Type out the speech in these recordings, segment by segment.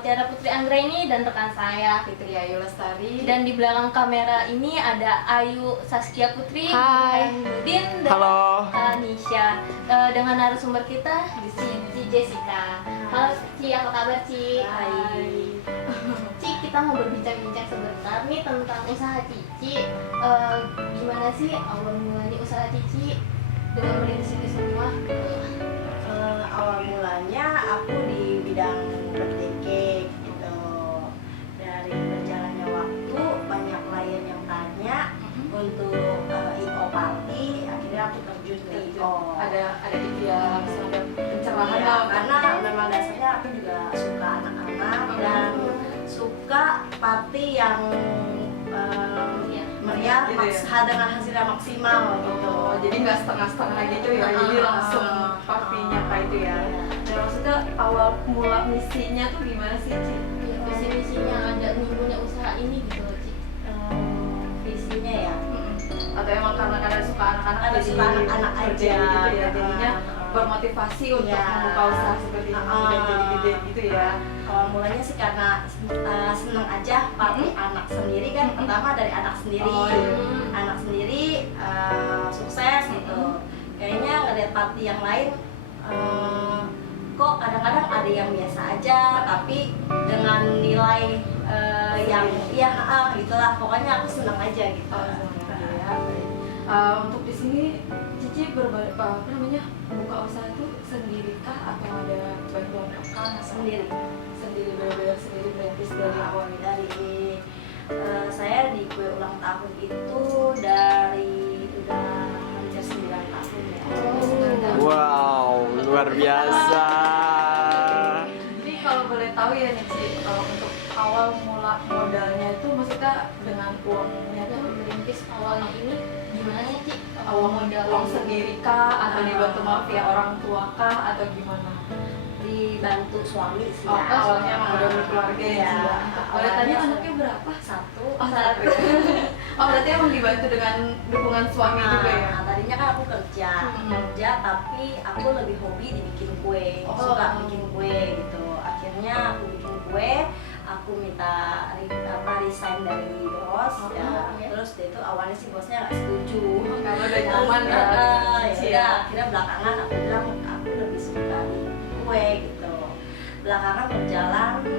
Mutiara Putri Anggraini dan rekan saya Fitri Ayu Lestari. dan di belakang kamera ini ada Ayu Saskia Putri, Hai. Budin dan Halo. Nisha. Dengan narasumber kita di sini Ci Jessica. Halo Ci, apa kabar Ci? Hai. Ci, kita mau berbincang-bincang sebentar nih tentang usaha Cici. Gimana sih awal mulanya usaha Cici dengan merintis ini semua? Awal mulanya aku di bidang birthday gitu. Dari berjalannya waktu banyak klien yang tanya untuk IO party, akhirnya aku terjun ke IO. Ada dia ada pencerahan Iya, lah, karena memang dasarnya aku juga suka anak-anak dan suka party yang meriah Gitu ya? dengan hasilnya maksimal gitu. Oh, jadi nggak setengah-setengah gitu ya, jadi langsung partinya kayak itu ya. Dan maksudnya awal mula misinya tuh gimana sih, Ci? Ya, visi misinya ada punya usaha ini gitu loh Ci. Visinya ya. Atau emang karena suka anak-anak Ada jadi suka anak-anak kerja aja gitu ya, jadinya bermotivasi untuk Iya. membuka usaha seperti ini dan jadi gede gitu ya. Awal mulanya sih karena seneng aja party anak sendiri kan. Pertama dari anak sendiri, Oh, iya. anak sendiri sukses gitu. Kayaknya ngeliat party yang lain kok kadang-kadang ada yang biasa aja, tapi dengan nilai yang ya gitulah. Pokoknya aku seneng aja gitu. Untuk di sini Cici buka usaha itu sendirikah atau ada bantuan rekan Sendiri. sendiri benar-benar sendiri merintis dari awal gitu? Dari saya di kue ulang tahun itu dari udah hampir 9 tahun ya. Wow, luar biasa. Jadi kalau boleh tahu ya nih Ci, kalau untuk awal mula modalnya itu maksudnya dengan uangnya Yang tuh merintis awalnya ini gimana sih Ci? uang sendiri kah atau dibantu via orang tua kah atau gimana? Dibantu suami sih Oh, ya. awalnya emang udah berkeluarga ya. Iya. Boleh tanya Awalnya anaknya berapa? satu. Oh, satu. Oh, berarti emang dibantu dengan dukungan suami juga ya? Tadinya kan aku kerja, tapi aku lebih hobi dibikin kue, Oh. suka bikin kue gitu. Akhirnya aku bikin kue, aku minta resign dari bos, ya. Terus dia itu awalnya sih bosnya nggak setuju. Kalau udah nyaman ya. Ya, akhirnya belakangan aku bilang aku lebih suka di kue gitu. Belakangan berjalan, aku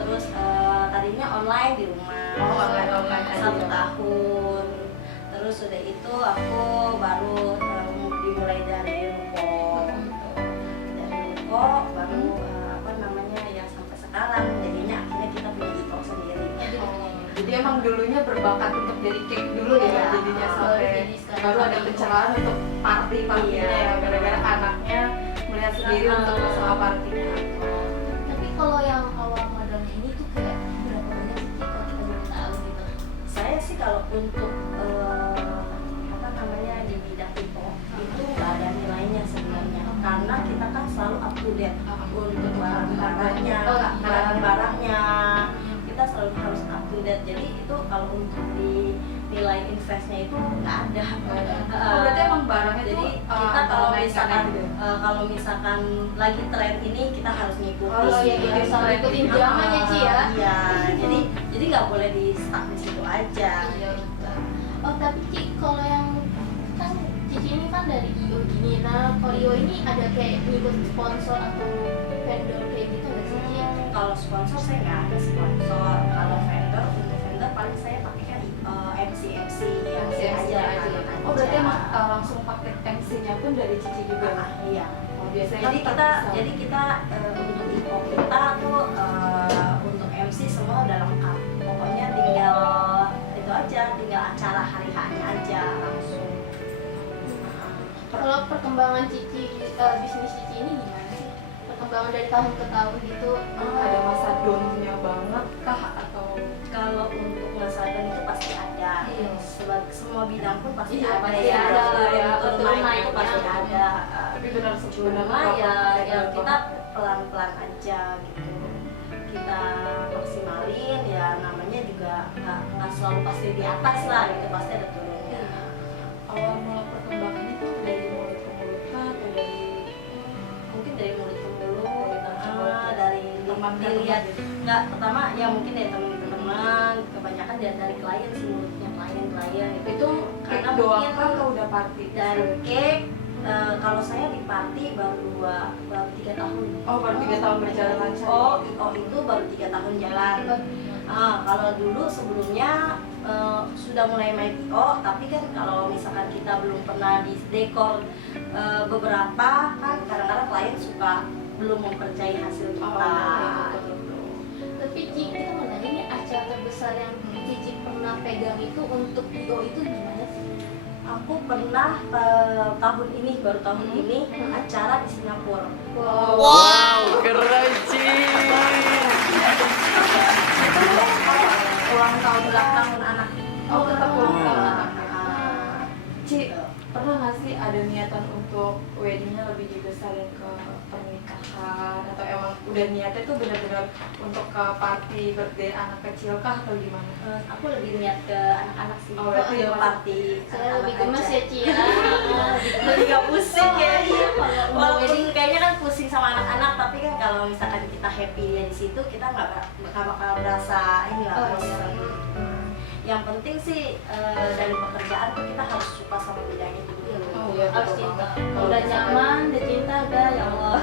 terus tadinya online di rumah. Oh, online aja. 1 tahun. Terus udah itu aku baru dimulai dari ruko gitu. Dari ruko baru ya sampai sekarang jadinya akhirnya kita punya iko sendiri. Jadi emang dulunya berbakat untuk jadi cake dulu ya, Iya. jadinya sampai Jadi sekarang baru ada pencerahan untuk partinya Iya. ya, gara-gara anaknya melihat sendiri untuk usaha partinya. Tapi kalau yang awal modalnya ini tuh kayak berapa banyak sih Ci kalau kita boleh tahu gitu? Saya sih kalau untuk di bidang iko itu nggak ada nilainya sebenarnya karena kita kan selalu up to date untuk barang-barangnya kita selalu harus up to date. Jadi itu kalau untuk di nilai investnya itu nggak ada. Oh, berarti emang barangnya Jadi tuh kita kalau misalkan gitu. kalau misalkan lagi tren ini kita harus ngikutin. Oh iya, gitu. Sama ikutin zaman ya Ci ya? Iya, jadi nggak boleh di stuck di situ aja. Iya betul. Oh tapi Ci, kalau yang kan Cici ini kan dari IO gini, nah kalau IO ini ada kayak ngikut sponsor atau vendor kayak gitu nggak sih Ci? Kalau sponsor saya nggak ada sponsor. Kalau vendor untuk vendor paling saya pakai kan MC yang aja. Oh, berarti emang langsung pakai MC-nya pun dari Cici juga. Iya. Oh, biasanya Jadi kan kita bisa. untuk IO kita tuh untuk MC semua udah lengkap. Pokoknya tinggal itu aja, tinggal acara hari H-nya aja langsung. Kalau perkembangan Cici, bisnis Cici ini gimana sih? Perkembangan dari tahun ke tahun gitu? Ada masa down-nya banget kah atau Kalau untuk masa depan itu pasti ada. Iya. Semua bidang pun pasti Iya, ada pasti ya. ada lah ya, Turun turun naik itu naiknya. pasti ada. tapi benar Cuma sebenarnya ya kita pelan-pelan aja gitu. Kita maksimalin ya, namanya juga nggak selalu pasti di atas lah gitu, pasti ada turunnya. awal mula perkembangannya tuh dari mulut ke mulut kah atau dari Mungkin dari mulut ke mulut, Dari dari teman dilihat nggak pertama ya mungkin dari teman-teman, kebanyakan dari klien sih, mulutnya klien Itu cake karena doang mungkin kan kalau udah party? dari cake. Kalau saya di party baru 3 tahun. Oh, baru 3 tahun berjalan lancar. Oh itu baru 3 tahun jalan. Kalau dulu sebelumnya sudah mulai main IO, tapi kan kalau misalkan kita belum pernah di dekor beberapa, kan kadang-kadang klien suka belum mempercayai hasil kita. Tapi Ci, kita mau nanya nih, acara terbesar yang Cici pernah pegang itu untuk IO itu gimana sih? Aku pernah tahun ini, baru tahun ini acara di Singapura. Wow, keren sih. Ulang tahun anak. Oh, tetap ulang tahun anak. Ci, Gitu. pernah nggak sih ada niatan untuk weddingnya lebih dibesarin ke pernikahan, atau emang udah niatnya tuh benar-benar untuk ke party birthday anak kecil kah atau gimana? Aku lebih niat ke anak-anak sih. Oh, berarti ke masuk. party. Saya lebih gemes aja. ya Ci ya. Lebih gak pusing ya. Iya, kalau mau Walaupun wedding kayaknya kan pusing sama anak-anak, tapi kan kalau misalkan kita happy di situ, kita nggak bakal berasa ini lah. Oh, iya. Yang penting sih dari pekerjaan tuh kita harus suka sama bidangnya dulu. Oh, iya, harus betul cinta. banget. Kalau udah nyaman, udah cinta, udah ya Allah.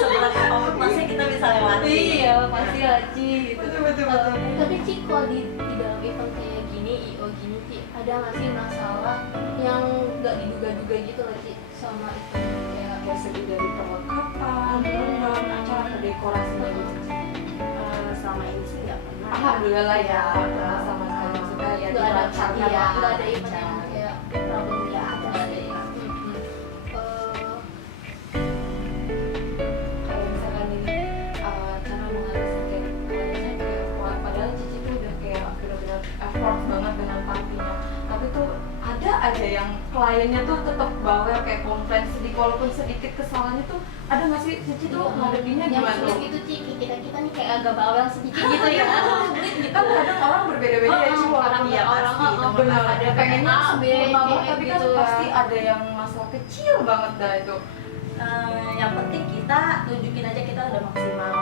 Seberat apapun pasti kita bisa lewati. Iya, pasti lah Ci gitu. Betul. Tapi Ci, kalau di dalam event kayak gini, IO gini Ci, ada nggak sih masalah yang nggak diduga-duga gitu loh Ci sama event kayak Kayak segi dari perlengkapan, dan acara ke dekorasinya gitu. Selama ini sih nggak pernah. Alhamdulillah ya, pernah sama sekali maksudnya ya nggak ada dilancarkan iya, lah. nggak ada event yang kayak problem Nggak ada. nggak ada ya. Kalau misalkan ini cara mengatasi kayak kaliannya kayak padahal Cici tuh udah kayak benar-benar effort banget dengan partinya, tapi tuh ada aja yang kliennya tuh tetap bawel kayak komplain sedikit, walaupun sedikit kesalahannya tuh ada nggak sih Cici tuh ngadepinnya yang gimana? sulit gitu Ci, kita nih kayak agak bawel sedikit gitu ya. Sulit gitu. Kan kadang orang berbeda-beda ya Ci, walaupun iya, orang pasti, benar ada pengennya A, B, sempurna C, banget, tapi kan gitu ya. pasti ada yang masalah kecil banget dah itu. Yang penting kita tunjukin aja kita udah maksimal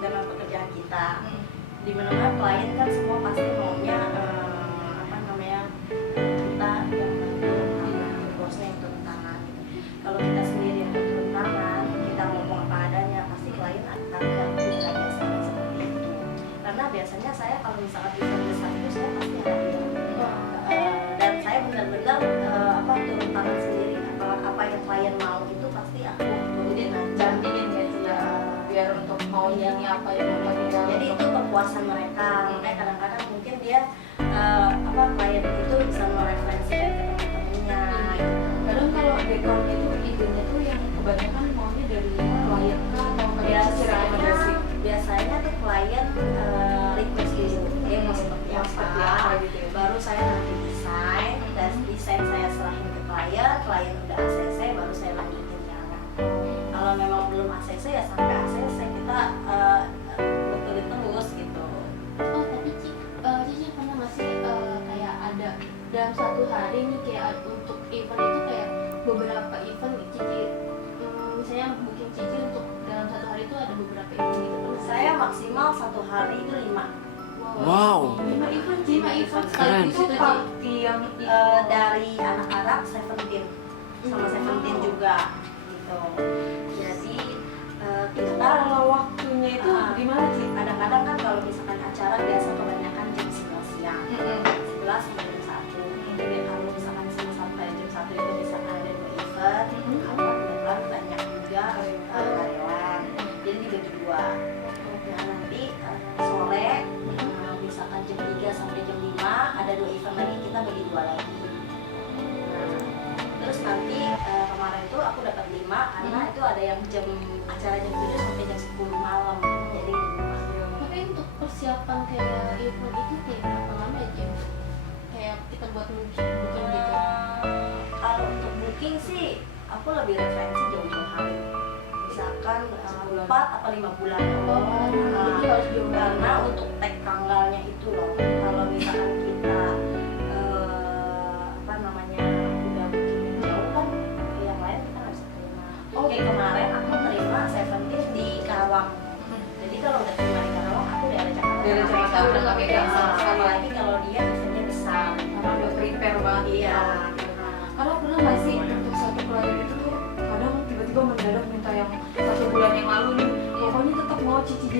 dalam pekerjaan kita. Dimana klien kan semua pasti maunya kita yang turun tangan, bosnya yang turun tangan. Kalau kita sendiri yang turun tangan, kita ngomong apa adanya, pasti klien akan juga biasanya seperti itu. Karena biasanya saya kalau misalkan event besar itu saya pasti hadir. Dan saya benar-benar turun tangan sendiri, apa yang klien mau itu pasti aku turutin aja. Jaminin ya Ci ya, biar untuk mau Iya. ini apa yang mau dia. Jadi itu kepuasan mereka. Makanya kadang-kadang mungkin dia klien itu bisa mereferensikan ke teman-temannya. Kadang kalau dekornya itu idenya tuh yang kebanyakan maunya dari klien kah atau kayak Cici rekomendasi? Biasanya tuh klien request dulu, dia mau seperti Yang seperti apa apa, gitu ya? baru saya nanti desain, dan desain saya serahin ke klien udah ACC, baru saya lanjutin ke anak. Kalau memang belum ACC ya sampai ACC kita betulin terus gitu. Oh tapi Cici pernah nggak sih kayak ada dalam satu hari nih kayak untuk event itu kayak beberapa event Cici misalnya booking Cici untuk dalam satu hari itu ada beberapa event gitu pernah? Saya maksimal satu hari itu 5. Wow. 5 event Ci, 5 event Keren. sekaligus itu itu Ci. party yang Dari anak-anak 17 sama 17 juga gitu. Jadi kita kalau waktunya itu gimana Ci? kadang-kadang kan kalau misalkan acara biasa kebanyakan jam 11 siang, 11 sampai jam 1. Jadi kalau misalkan sampai jam 1 itu misalkan ada 2 event, kalau kebetulan banyak juga karyawan, jadi dibagi 2. Nah nanti sore misalkan jam 3 sampai jam 5 ada 2 event lagi, kita bagi 2 lagi. Nah, terus nanti kemarin tuh aku dapat 5 karena itu ada yang acara jam 7 sampai jam 10 malam, jadi 5. Tapi untuk persiapan kayak event itu kayak berapa lama ya Ci? Kayak kita buat booking gitu. Kalau untuk booking sih aku lebih referensi jauh-jauh hari, misalkan 4 atau 5 bulan. Jadi harus jauh Karena untuk tag tanggalnya itu loh, kalau misalkan kita udah booking jauh kan yang lain kita nggak bisa terima. Kayak kemarin aku terima 17 di Karawang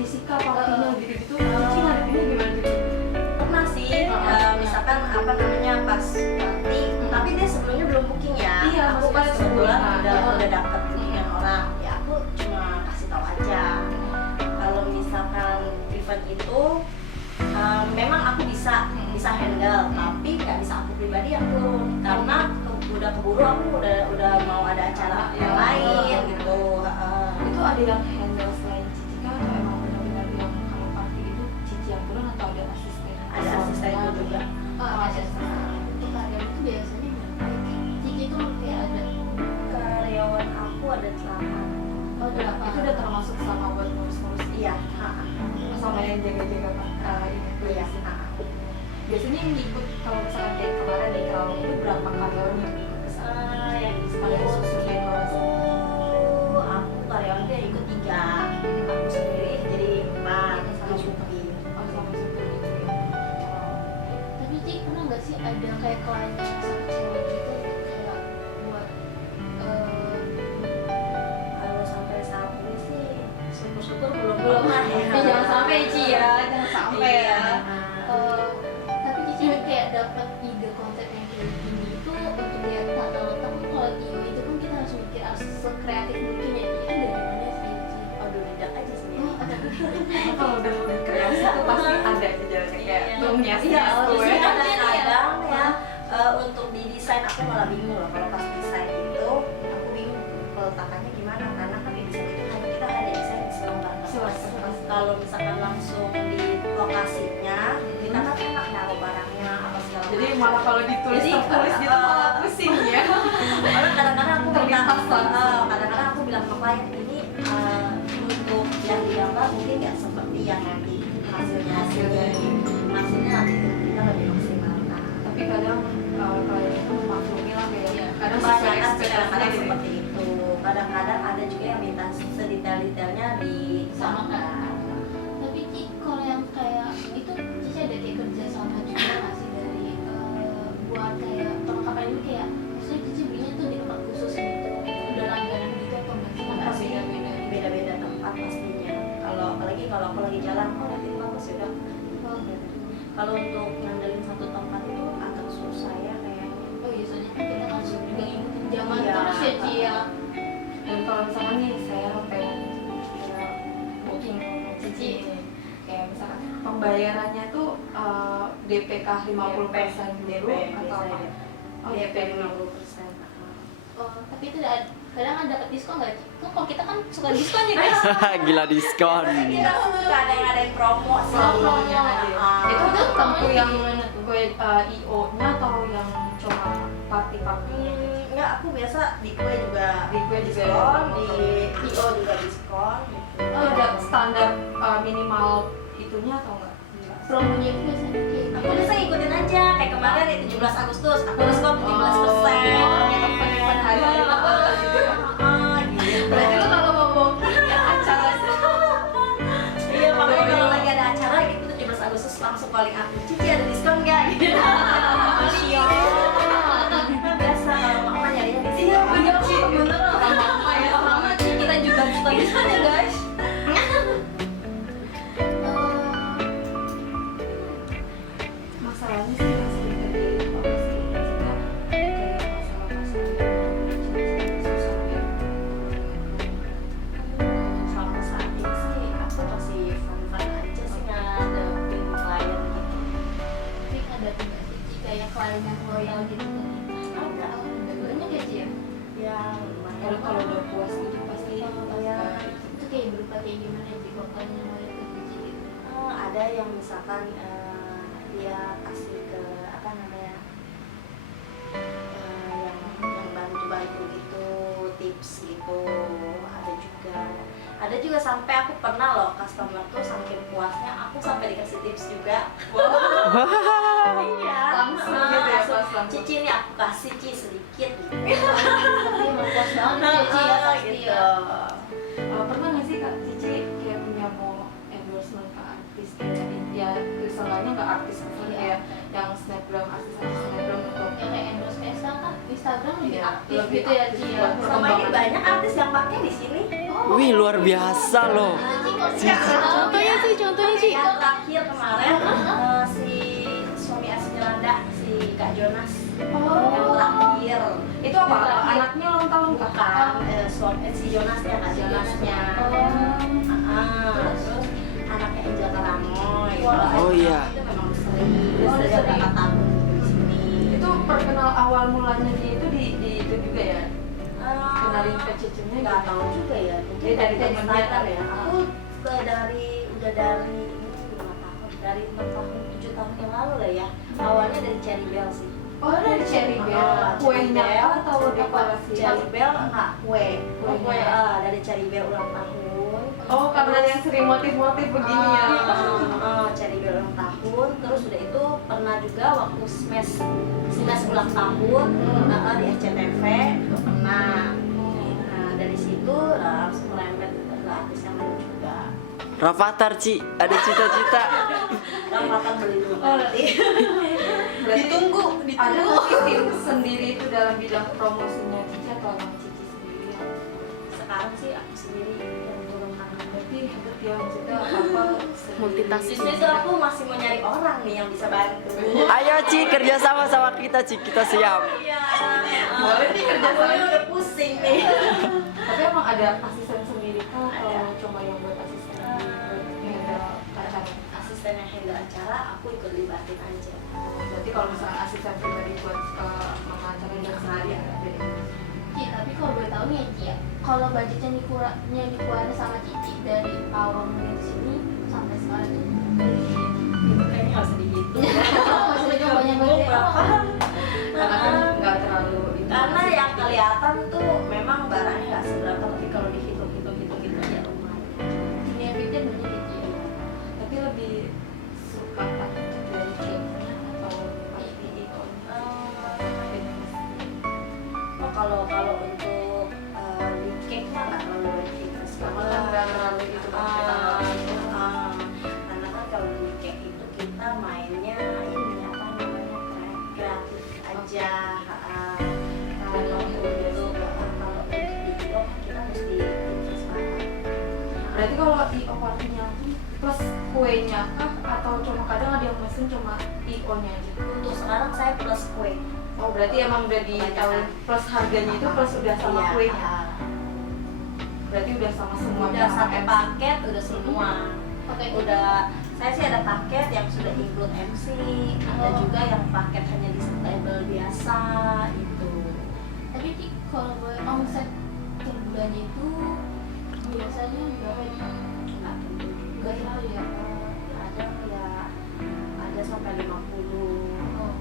Jessica partinya gitu-gitu, Cici ngadepinnya gimana gitu? Pernah sih, misalkan apa namanya pas party, tapi dia sebelumnya belum booking ya. Iya, aku pas maksudnya sebulan sebelumnya. udah dapet bookingan orang, ya aku cuma kasih tahu aja. Kalau misalkan event itu memang aku bisa handle, tapi nggak bisa aku pribadi yang turun karena udah keburu, aku udah mau ada acara yang lain gitu. Itu ada yang handle selain Cici kah atau emang benar-benar yang kalau party itu Cici yang turun atau ada asisten? Ada asistenku juga. Ada untuk karyawan itu biasanya berapa? Cici tuh kayak ada Karyawan aku ada 8. oh berapa? Itu udah termasuk sama buat ngurus-ngurus Iya. sama yang jaga-jaga Iya. biasanya yang ikut kalau misalkan kayak kemarin nih kalau itu berapa karyawan yang ikut ke sana? Yang Pada susun dekorasi. aku karyawan dia ikut 3, aku sendiri jadi 4 sama supir. Oh, sama supir gitu ya. Tapi Ci pernah nggak sih ada kayak klien yang sangat cewek gitu kayak buat Kalau sampai saat ini sih syukur-syukur belum belum pernah ya jangan sampai Ci ya jangan sampai ya. Iya. Tapi Cici kayak dapat ide konsep yang kayak gini itu untuk kayak tata letak kalau IO itu kan kita harus mikir harus sekreatif mungkin ya itu dari mana sih Cici? Autodidak aja sendiri. Oh, ada Kalau udah kreasi itu pasti ada sejalannya kayak Iya. belum Iya, ya Justru Iya. kadang-kadang ya untuk di desain aku malah bingung loh kalau pas desain itu aku bingung peletakannya gimana karena kan di desain itu kita ada desain selembar kertas. Kalau misalkan langsung di lokasinya kita kan enak naruh barangnya apa segala jadi macam. malah kalau ditulis Jadi, tertulis gitu malah pusing ya. Karena kadang-kadang aku minta, Terlintas langsung. kadang-kadang aku bilang ke klien ini untuk yang digambar mungkin nggak seperti yang nanti hasilnya nanti kita lebih maksimalkan. Tapi kadang klien itu memaklumi lah kayak Iya. kadang Banyak sesuai kan ekspektasinya kadang-kadang gitu. seperti itu. Kadang-kadang ada juga yang minta sedetail-detailnya di sama kan. Tapi Ci kalau yang kayak itu Cici ada kayak kerja sama juga nggak sih dari buat kayak perlengkapan ini kayak maksudnya Cici belinya tuh di tempat khusus gitu udah langganan gitu atau nggak sih? Kan Pasti beda-beda. beda-beda tempat pastinya. Kalau apalagi kalau aku lagi jalan, nanti bagus ya udah. Kalau untuk ngandelin satu tempat itu agak susah ya kayaknya. Oh iya soalnya kan kita kan juga ngikutin zaman Iya. terus ya Ci ya. Dan kalau misalkan nih saya pengen booking Cici ini kayak misalkan pembayarannya tuh DPK 50% dulu atau apa? Oh, DP DP 50%. Oh, tapi itu ada kadang ada dapat diskon nggak Ci? Kan kalau kita kan suka diskon ya guys. Gila diskon. Kita suka ada yang ngadain promo sih. Promonya aja. Itu tuh tentu yang gimana tuh? gue IO-nya atau yang cuma party-party? Enggak, aku biasa di kue juga Di kue juga diskon, ada. di IO juga diskon gitu. Oh, ada standar minimal itunya atau enggak? Promonya itu biasanya kayak Aku biasa ngikutin aja, kayak kemarin ya 17 Agustus, aku diskon 17%. event hari apa gitu ya? Gitu. Berarti lo kalau mau booking ya acara Iya, makanya kalau lagi ada acara gitu 17 Agustus langsung calling aku, Cici ada diskon nggak? Gitu. Siap. Kan biasa kalau mama nyarinya di sini. bener sih, bener sama ya sama Ci kita juga suka diskon ya guys. masalahnya sih masih dari apa sih maksudnya kayak masalah susah ya. Sama saat ini sih aku masih fun-fun aja sih ngadepin klien gitu. Tapi ada tidak sih Ci kayak klien yang loyal gitu kan? Ada. Banyak ya Ci ya? Ya Kalau lumayan. kalau udah puas gitu pasti Iya. Itu kayak berupa kayak gimana Ci kalau klien yang loyal ke Cici gitu? Ada yang misalkan dia kasih ke apa namanya yang bantu-bantu gitu tips gitu ada juga sampai aku pernah loh customer tuh saking puasnya aku sampai dikasih tips juga. Iya Langsung gitu ya, langsung, pas langsung. Cici ini aku kasih Ci sedikit gitu. Tapi emang puas banget ya Ci ya pasti Gitu. ya. pernah nggak sih Kak Cici kayak punya mau endorsement ke artis kayak ya seenggaknya nggak artis misalnya kayak yang snapgram artis snapgram untuk Yang kayak endorse kayak sekarang kan Instagram lebih aktif lebih gitu ya aktif Ci ya. buat Selama ini banyak artis yang pakai di sini. Wih, luar biasa loh. Contohnya sih, Yang terakhir kemarin si suami Asmilanda, si Kak Jonas. Yang terakhir. Itu apa? Yang terakhir. Anaknya ulang tahun Bukan, suami si Jonasnya, Kak Jonasnya. Terus anaknya Angel Karamoy. Oh iya. Itu memang sering. Oh, Sudah sering. berapa tahun di sini. Itu perkenal awal mulanya dia itu di itu juga ya. Kenalin ke cicitnya Nggak tahu juga ya. Mungkin Dari temennya Instagram kan ya? Aku udah dari ini berapa tahun? Dari 6 tahun, 7 tahun yang lalu lah ya. Awalnya dari Cherry Bell sih. Oh, dari Cherry Bell. Kuenya atau dekorasi? Cherry Bell enggak kue. Kuenya. Dari Cherry Bell ulang tahun. Oh, karena yang sering motif-motif begini ya. Cherry Bell ulang tahun. Terus udah itu pernah juga waktu smash ulang tahun di SCTV juga pernah. Nah, dari situ langsung merembet ke artis yang lain juga. Rafathar, Ci. Ada cita-cita. Kan makan beli dulu nanti. Berarti Ditunggu. ada nggak sih tim sendiri itu dalam bidang promosinya Cici atau emang Cici sendiri yang Sekarang sih aku sendiri yang turun tangan. berarti hebat ya, maksudnya apa Multitasking. Justru aku masih mau nyari orang nih yang bisa bantu. Ayo, Ci, kerja sama sama kita, Ci. Kita siap. Iya. Boleh nih kerja Aku sama. ini udah pusing nih. Tapi emang ada asisten sendiri kah atau Ada. cuma yang buat asisten yang ada acara? Asisten yang handle acara, aku ikut libatin aja. Berarti kalau misalnya asisten pribadi buat mengacara yang sehari ada beda. Ci, tapi kalau boleh tahu nih ya Ci ya, kalau budgetnya dikeluarin sama Cici dari awal mulai di sini sampai sekarang tuh Itu kayaknya nggak usah dihitung. maksudnya banyak banget ya. Karena kan nggak terlalu itu. Karena yang kelihatan tuh memang barangnya nggak seberapa, tapi kalau dihitung ya lumayan. Dunia pikir banyak ya Ci ya. Tapi lebih suka dari cake-nya atau pasti ikon. Oh kalau untuk di cake mah nggak terlalu interest banget. Nggak terlalu itu Karena kan kalau di cake itu kita mainnya ini apa namanya kreatif aja. Kalau untuk di blog kita mesti interest banget. Berarti kalau IO partinya plus kuenya kah atau cuma kadang ada yang mesen cuma IO-nya aja? Untuk sekarang saya plus kue. Oh, berarti emang udah ditahu plus harganya itu plus udah sama Iya, kuenya. Berarti udah sama semua udah satu paket, udah semua. Oke. Udah saya sih ada paket yang sudah include MC, ada juga yang paket hanya di label biasa itu. Tapi Ci, kalau boleh omset per bulannya itu biasanya berapa ya? Nggak tentu juga. Nggak tahu ya. Ada ya ada sampai 50. Oh.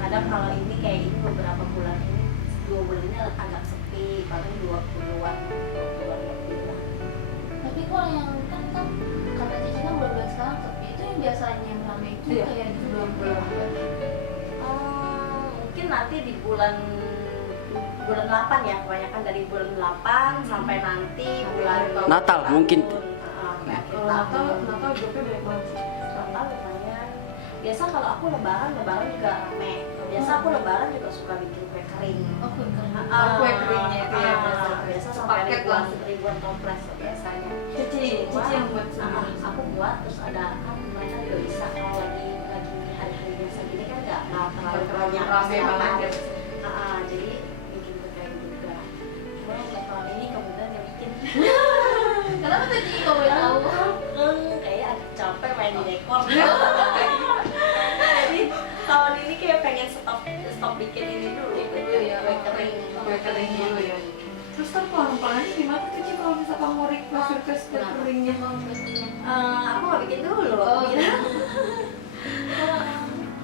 Kadang kalau ini kayak ini beberapa bulan ini 2 bulan ini agak sepi, paling 20-an lebih lah. Tapi kalau yang kan karena Cici kan baru sekarang tapi itu yang biasanya yang rame itu Iya. kayak di bulan-bulan apa? Mungkin nanti di bulan 8 ya, kebanyakan dari bulan 8 sampai nanti bulan Natal, mungkin. Kalau Natal jobnya banyak banget. Natal lumayan. Biasa kalau aku lebaran juga rame. Biasa aku lebaran juga suka bikin kue kering. Oh, kue kering. Kue keringnya itu ya, biasa sampai sepaket langsung. ribuan toples biasanya. Cici yang buat Aku buat terus ada kan mereka juga bisa kalau lagi hari-hari biasa gini kan nggak terlalu banyak rame pesanan. banget. Jadi bikin kue kering juga. Cuma untuk tahun ini kemudian nggak bikin. Kenapa tuh Ci kalau boleh tahu? Kayak agak capek main di dekor. Jadi tahun ini kayak pengen stop bikin ini dulu. Kue kering. Kue kering dulu ya. Terus kan pelan-pelannya gimana tuh Ci kalau misalkan mau request kue keringnya? Aku nggak bikin dulu. Oh, Gitu.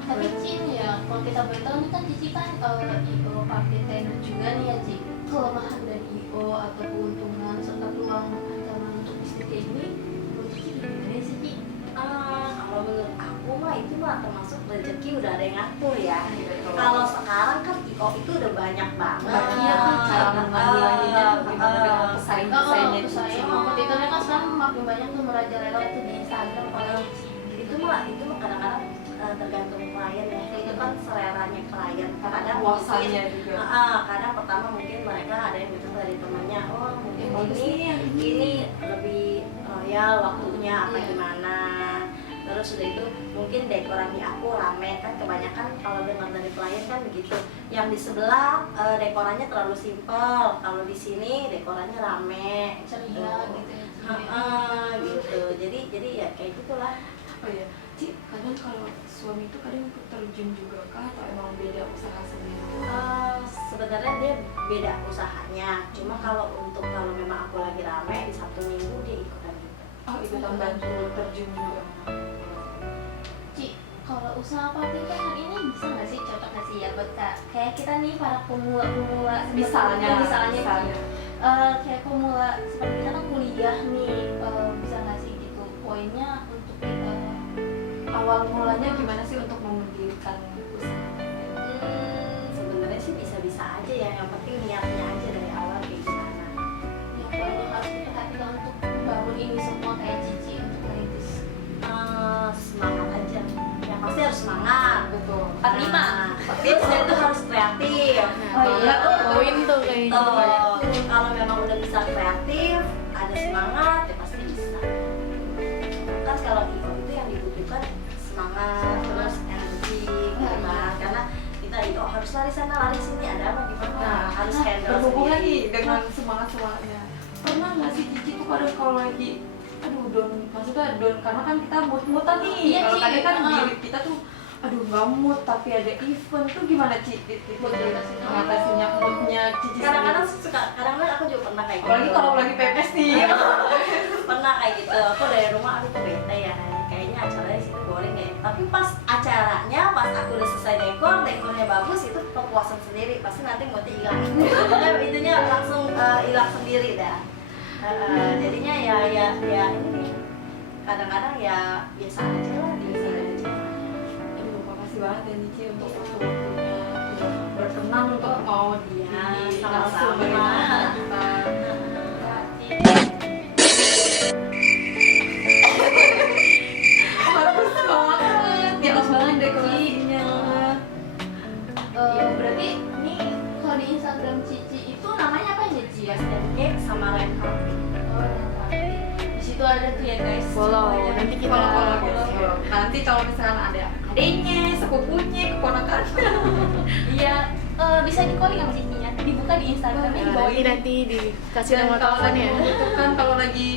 Tapi Ci nih ya, kalau kita boleh tahu nih kan Cici kan IO party attendant juga nih ya Ci. Kelemahan dari IO atau keuntungan serta peluang ancaman untuk bisnis kayak gini, menurut Cici gimana sih Ci? Kalau menurut aku mah itu mah termasuk rezeki udah ada yang ngatur ya. Kalau sekarang kan IO itu udah banyak banget. Iya, cara menanggulanginya tuh gimana dengan pesaing-pesaingnya Cici? Pesaing kompetitornya kan sekarang makin banyak tuh merajalela itu di Instagram kalau Cici. Itu mah kadang-kadang tergantung klien ya, itu kan seleranya klien. Kadang Puasannya mungkin, juga. kadang pertama mungkin mereka ada yang minta dari temannya, oh mungkin bagus nih yang ini lebih royal waktunya apa Iya. gimana. Terus udah itu mungkin dekoran di aku rame kan, kebanyakan kalau dengar dari klien kan begitu. Yang di sebelah dekorannya terlalu simpel, kalau di sini dekorannya rame, ceria gitu ya Ci. gitu. Jadi ya kayak gitulah. Oh iya, Ci, kadang kalau suami itu kadang ikut terjun juga kah atau emang beda usaha sendiri? Sebenarnya dia beda usahanya, cuma kalau memang aku lagi rame di Sabtu Minggu dia ikutan juga. Oh, ikutan bantu terjun juga. Ci, kalau usaha party planner ini bisa nggak sih cocok nggak sih ya buat kayak kita nih para pemula Misalnya Ci, kayak pemula seperti kita kan kuliah nih, bisa nggak sih gitu poinnya untuk kita awal mulanya gimana sih untuk mendirikan usaha? Sebenarnya sih bisa-bisa aja ya, yang penting niatnya aja dari awal kayak gimana. yang paling harus diperhatikan untuk bangun ini semua kayak Cici untuk merintis? Semangat aja, yang pasti harus semangat. Betul. 45. Terus dia tuh harus kreatif. Poin tuh kayaknya. Kalau memang udah bisa kreatif, ada semangat, ya pasti bisa. Kan kalau IO itu yang dibutuhkan semangat, terus energi, gitu kan. Karena kita IO harus lari sana, lari sini, ada apa gimana, harus handle berhubung sendiri. lagi dengan semangatnya. Pernah nggak sih Cici tuh kadang kalau lagi maksudnya down karena kan kita mood-moodan nih. Iya, Kalau Ci. tadi kan diri kita tuh aduh nggak mood tapi ada event tuh gimana Ci? Mengatasinya moodnya Cici Kadang-kadang sendiri. suka, kadang-kadang aku juga pernah kayak gitu. Apalagi kalau lagi pepes nih. Pernah kayak gitu, aku dari rumah aduh kok bete ya, kayaknya acaranya sini boring deh. Tapi pas acaranya, pas aku udah selesai dekornya bagus, itu kepuasan sendiri, pasti nanti moodnya hilang. Intinya langsung hilang sendiri dah. Jadinya ya ini kadang-kadang ya biasa aja lah, biasa aja. Aduh, makasih banget ya Cici untuk waktu-waktunya udah berkenan untuk mau di sama-sama. kita. Bagus banget, ya banget dekorasinya. Berarti nih kalau di Instagram Cici itu namanya apa ya Ci? Yes, dan cake sama lem coffee. Di situ ada tuh ya guys. Follow, semuanya. nanti kita Follow, follow. guys. Nanti kalau misalkan ada adiknya, sepupunya, keponakan. Iya, bisa di calling sama Cici-nya. Dibuka di Instagramnya di bawah ini. nanti dikasih Dan nomor kalau telepon lagi ya. membutuhkan, kalau lagi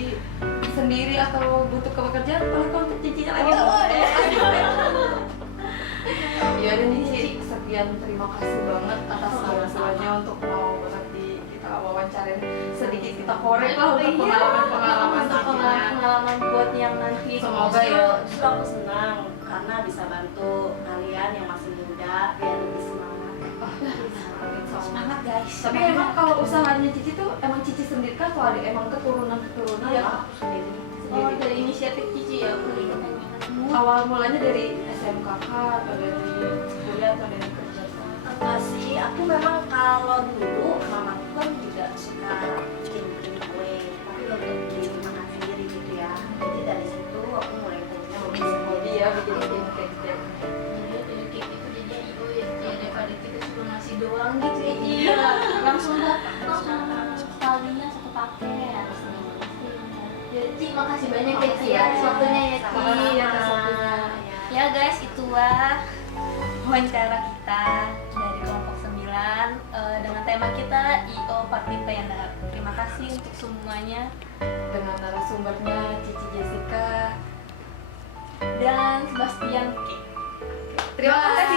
sendiri atau butuh pekerjaan, paling kontak Cicinya lagi. Ya dan Cici, sekian terima kasih banget atas waktunya untuk mau nanti kita wawancarin sedikit, kita korek lah untuk pengalaman-pengalaman Untuk Cicinya. pengalaman buat yang nanti Semoga ya. Justru aku senang karena bisa bantu kalian yang masih muda biar lebih semangat. semangat guys. Tapi emang kalau usahanya Cici tuh emang Cici sendiri kan atau ada emang keturunan Ya, yang aku sendiri. Oh, dari inisiatif Cici ya, udah ikutan awal mulanya dari SMK kah atau dari kuliah atau dari kerja? Enggak sih, aku memang kalau dulu mamaku kan juga suka bikin kue, tapi untuk bikin makan sendiri gitu ya. Jadi dari situ aku mulai punya hobi Jadi ya bikin cake. Jadi kayak gitu jadi IO ya daripada kita cuma ngasih doang gitu ya. Iya, langsung datang sekalinya satu paket. Jadi Ci, makasih banyak ya Ci ya atas waktunya ya Ci. Makasih atas waktunya. Ya guys, itulah wawancara kita dari kelompok 9 dengan tema kita IO Party Planner. Terima kasih untuk semuanya Dengan narasumbernya Cici Jessica. dan Sebastian K. Terima kasih.